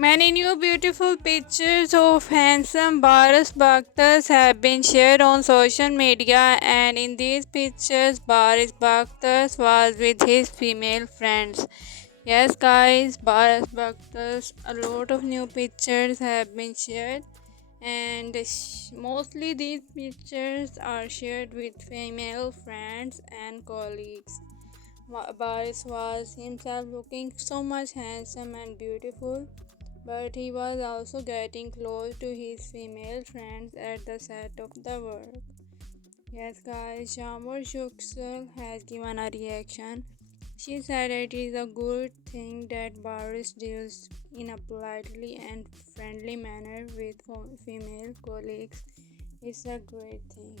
Many new beautiful pictures of handsome Baris baktas have been shared on social media, and in these pictures, Baris baktas was with his female friends. Yes, guys, Baris baktas. A lot of new pictures have been shared, and mostly these pictures are shared with female friends and colleagues. Baris was himself looking so much handsome and beautiful, but he was also getting close to his female friends at the set of the work. Yes, guys, Yagmur Yuksel has given a reaction. She said it is a good thing that Baris deals in a politely and friendly manner with female colleagues. It's a great thing.